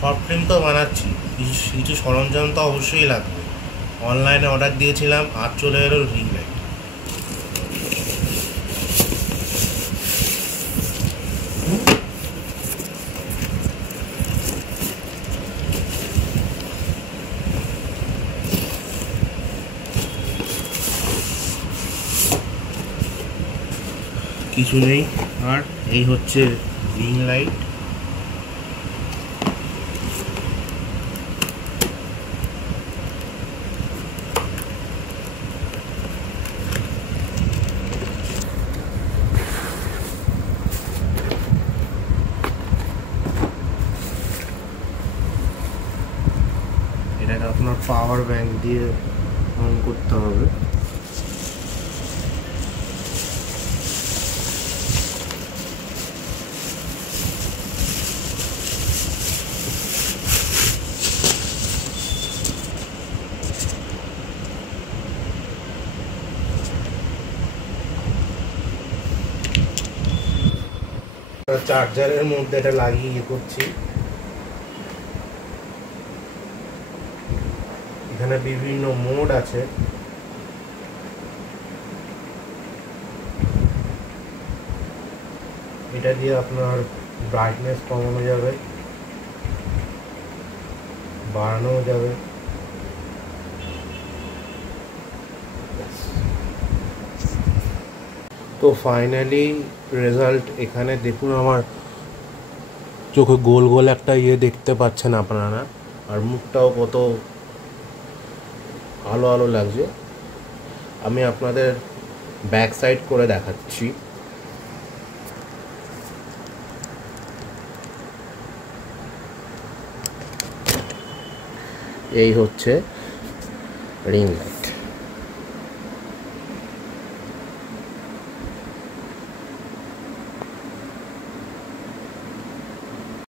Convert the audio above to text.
Short film তো বানাচ্ছি, কিছু কিছু সরঞ্জাম তো অবশ্যই লাগবে। অনলাইনে অর্ডার দিয়েছিলাম, আর চলে এলো রিং লাইট। কিছু নেই, আর এই হচ্ছে রিং লাইট। এটাকে আপনার পাওয়ার ব্যাংক দিয়ে অন করতে হবে। চার্জারের মধ্যে এটা লাগিয়ে করছি। এখানে বিভিন্ন মোড আছে। এটা দিয়ে আপনার ব্রাইটনেস কমানো যাবে, বাড়ানো যাবে। তো ফাইনালি রেজাল্ট এখানে দেখুন। আমার চোখে গোল গোল একটা দেখতে পাচ্ছেন আপনারা, আর মুখটাও কত আলো আলো লাগছে। আমি আপনাদের ব্যাক সাইড করে দেখাচ্ছি। এই হচ্ছে রিং লাইট।